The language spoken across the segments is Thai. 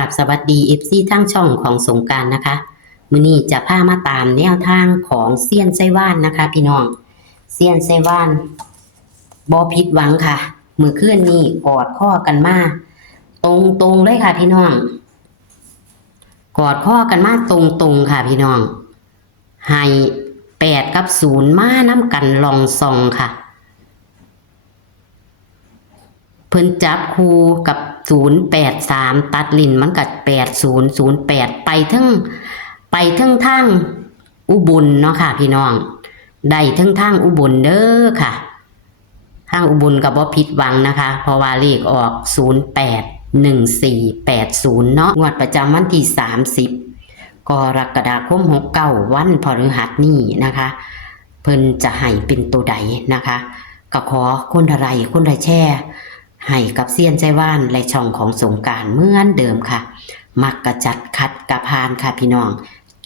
กับสวัสดีFCทั้งช่องของสงกรานต์นะคะมื้อนี้จะพามาตามแนวทางของเซียนไส้ว่านนะคะพี่น้องเซียนไส้ว่านบ่ผิดหวังค่ะมื้อคืนนี้กอดข้อกันมาตรงๆเลยค่ะพี่น้องกอดข้อกันมาตรงๆค่ะพี่น้องให้8กับ0มานํกันลองซองค่ะเพิ่นจับคู่กับ083ตัดลิ้นมันก็8008ไปทั้งทางอุบลเนาะค่ะพี่น้องได้ทั้งทางอุบลเด้อค่ะทางอุบลก็บ่ผิดหวังนะคะเพราะว่าเลขออก081480เนาะงวดประจำวันที่30กรกฎาคม69วันพฤหัสนี้นะคะเพิ่นจะให้เป็นตัวใดนะคะก็ขอคนละไลค์คนละแชร์ให้กับเซียนใจว่านและช่องของสงกรานต์เหมือนเดิมค่ะมักกระจัดคัดกระพานค่ะพี่น้อง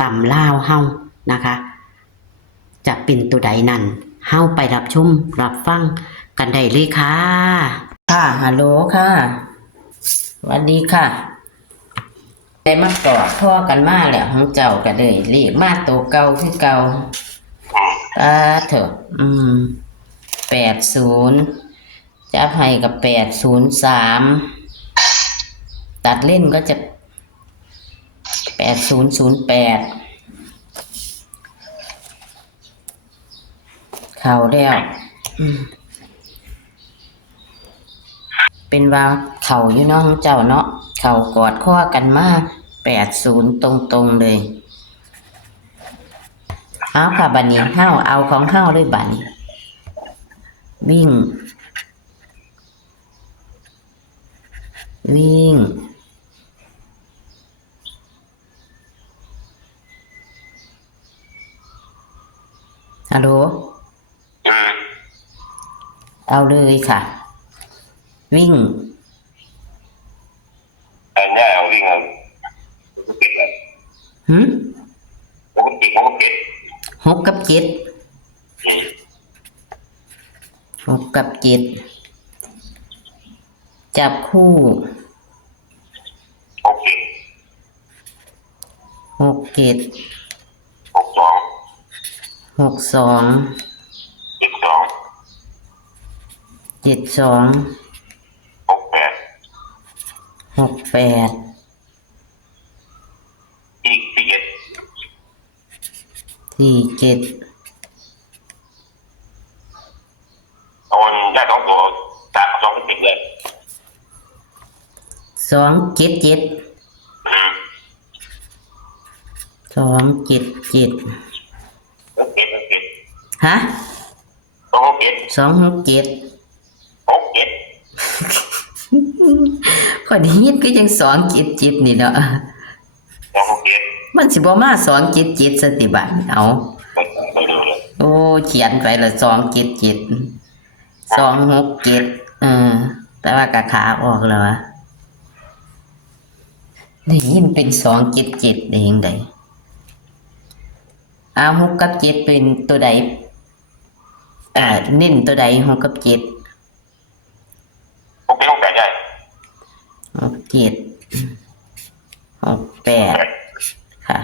ต่ำลาวเฮานะคะจะเป็นตัวใดนั้นเฮาไปรับชมรับฟังกันได้เลยค่ะค่ะฮัลโหลค่ะสวัสดีค่ะได้มากอดพ่อกันมาแล้วของเจ้าก็เลยรีบมาตัวเก่าคือเก่าเถอะ80จะให้กับ803ตัดเล่นก็จะ8008เข้าแล้วเป็นว่าเข่าอยู่เนาะของเจ้าเนาะเข่ากอดข้อกันมา80ตรงๆเลยเอาค่ะบัดนี้เฮาเอาของเฮาเลยบัดนี้วิ่งฮัลโหลเอาเลยค่ะวิ่งอันนี้เอาวิ่งเอา6กับ7จับคู่6 7 6 2 7 2 6 8อีก4 7โอนได้2ตัวตัด2ติดเลย2 7 7 2 7 7ฮะ2 6 7ข้อยได้ยินคือจัง2 7 7นี่เนาะมันสิบ่มา2 7 7ซะติบัดเอาโอ้เขียนไปละ2 7 7 2 6 7แต่ว่ากะขาออกแล้ววะได้ยินเป็น2 7 7ได้ยังไง6กับ7เป็นตัวใดเน้นตัวใด6กับ7 6 7 6 8ค่ะ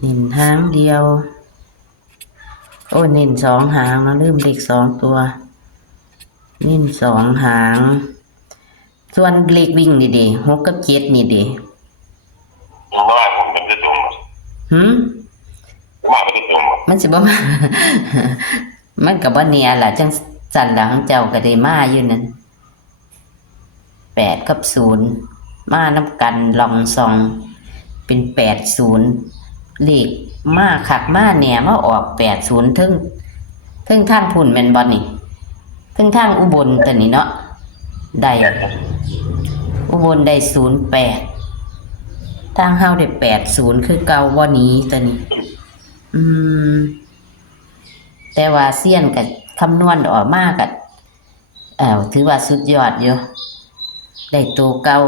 เน้นหางเดียวโอ้เน้น2 หางนะลืมเลข2ตัวเน้น2 หางส่วนเลขวิ่งนี่ดิ6กับ7นี่ดิมันสิบ่มา มันก็บ่แน่ล่ะจังสั่นล่ะของเจ้าก็ได้มาอยู่นั่น8กับ0มานำกันลองซองเป็น80เลขมาคักมาแหน่มาออก80ถึงทางพุ่นแม่นบ่นี่ถึงทางอุบลตัวนี้เนาะได้อุบลได้08ทางเฮาได้80คือเก่าบ่หนีตัวนี้แต่ว่าเซียนก็คำนวณออกมาก็ถือว่าสุดยอดอยู่ได้ตัวเก่า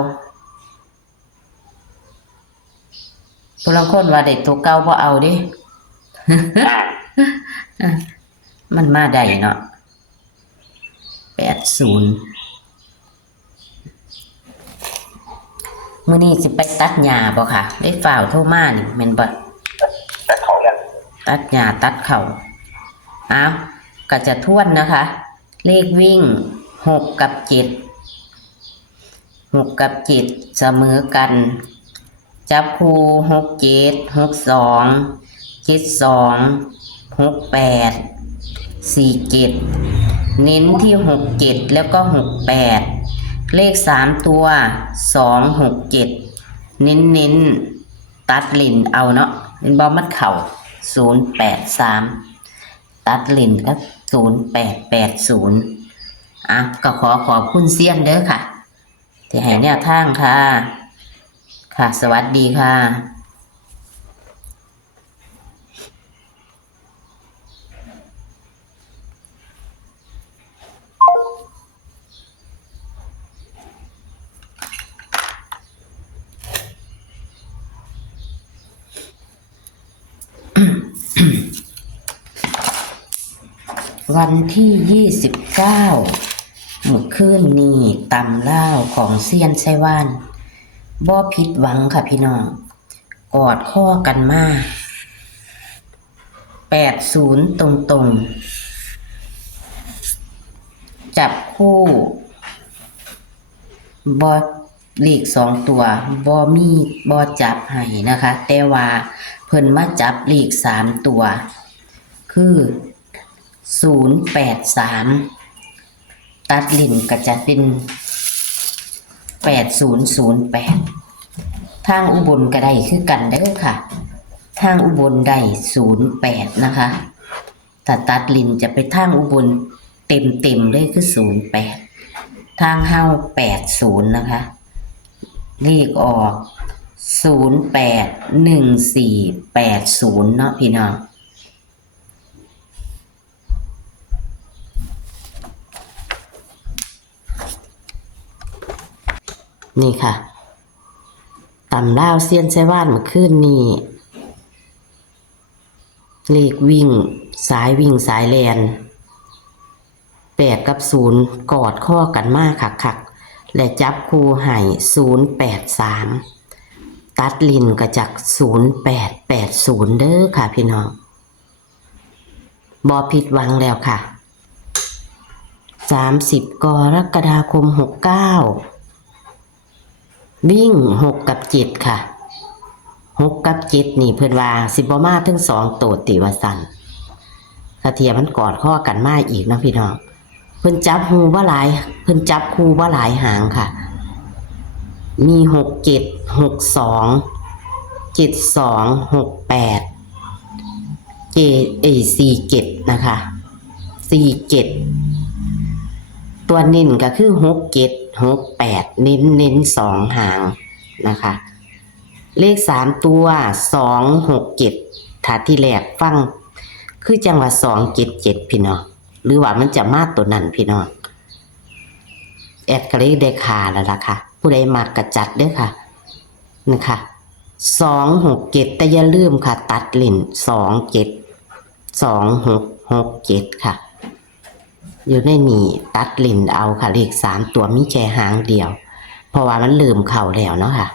ผู้ลางคนว่าได้ตัวเก่าบ่เอาดิ มันมาได้เนาะ80 มื้อนี้สิไปตัดหญ้าบ่ค่ะได้ฝ่าวโทรมานี่แม่นบ่ แต่เขาเนี่ย ตัดหญ้าตัดเข่าอ้าวก็จะทวนนะคะ เลขวิ่ง6 กับ 7 6 กับ 7เสมอกันจับคู่6 7 6 2 7 2 6 8 4 7เน้นที่6 7แล้วก็6 8เลข3ตัว2 6 7เน้นตัดลิ้นเอาเนาะเป็นบอมัดเข่า083ตัดลิ้นก็0880ก็ขอบคุณเซียนเด้อค่ะที่ให้แนวทางค่ะค่ะสวัสดีค่ะวันที่29เมื่อคืนนี้ตำล่าวของเซียนไซว่านบ่ผิดหวังค่ะพี่น้องกอดข้อกันมา80ตรงๆจับคู่บ่เลข2ตัวบ่จับให้นะคะแต่ว่าเพิ่นมาจับเลข3ตัวคือ083ตัดลิ้นก็จะเป็น8008ทางอุบลก็ได้คือกันเด้อค่ะทางอุบลได้08นะคะถ้าตัดลิ้นจะไปทางอุบลเต็มเลยคือ08ทางเฮา80นะคะเลขออก081480เนาะพี่น้องนี่ค่ะตำล่าวเซียนไซว่านเมื่อคืนนี้เลขวิ่งสายแลน8 กับ 0กอดข้อกันมากคักๆและจับคู่ให้083ตัดลิ้นก็จาก0880เด้อค่ะพี่น้องบ่ผิดหวังแล้วค่ะ30กรกฎาคม69วิ่ง6 กับ 7ค่ะ6 กับ 7นี่เพิ่นว่าสิบ่มาถึง2โตดติว่าซั่นถ้าเทียมันกอดข้อกันมาอีกนะพี่น้องเพิ่นจับคู่บ่หลหางค่ะมี6 7 6 2 7 2 6 8 4 7นะคะ4 7ตัวเน้นก็คือ6 7 6 8เน้น2หางนะคะเลข3ตัว2 6 7ถ้าที่แรกฟังคือจังหวะ2 7 7พี่น้องหรือว่ามันจะมาตัวนั้นพี่น้องแอดก็เลยได้ขาแล้วล่ะค่ะผู้ใดมักกระจัดเด้อค่ะนะคะ2 6 7แต่อย่าลืมค่ะตัดลิ้น2 7 2 6 6 7ค่ะอยู่ในนี้ตัดลิ้นเอาค่ะเลข3ตัวมีแค่หางเดียวเพราะว่ามันลืมเข้าแล้วเนาะค่ะ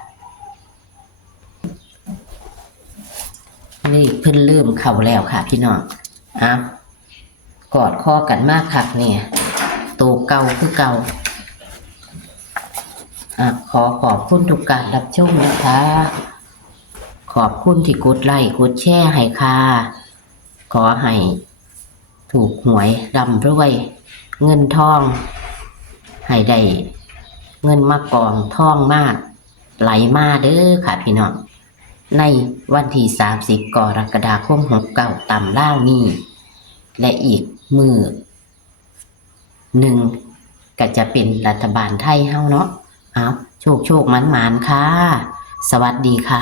นี่เพิ่นลืมเข้าแล้วค่ะพี่น้องกอดข้อกันมากคักเนี่ยตัวเก่าคือเก่าขอบคุณทุกการรับชมนะคะขอบคุณที่กดไลค์กดแชร์ให้ค่ะขอให้ถูกหวยร่ำรวยเงินทองให้ได้เงินมากองทองมากไหลมาเด้อค่ะพี่น้องในวันที่30กรกฎาคม69ตำล่าวนี้และอีกมือหนึ่งก็จะเป็นรัฐบาลไทยเฮาเนาะโชคมันค่ะสวัสดีค่ะ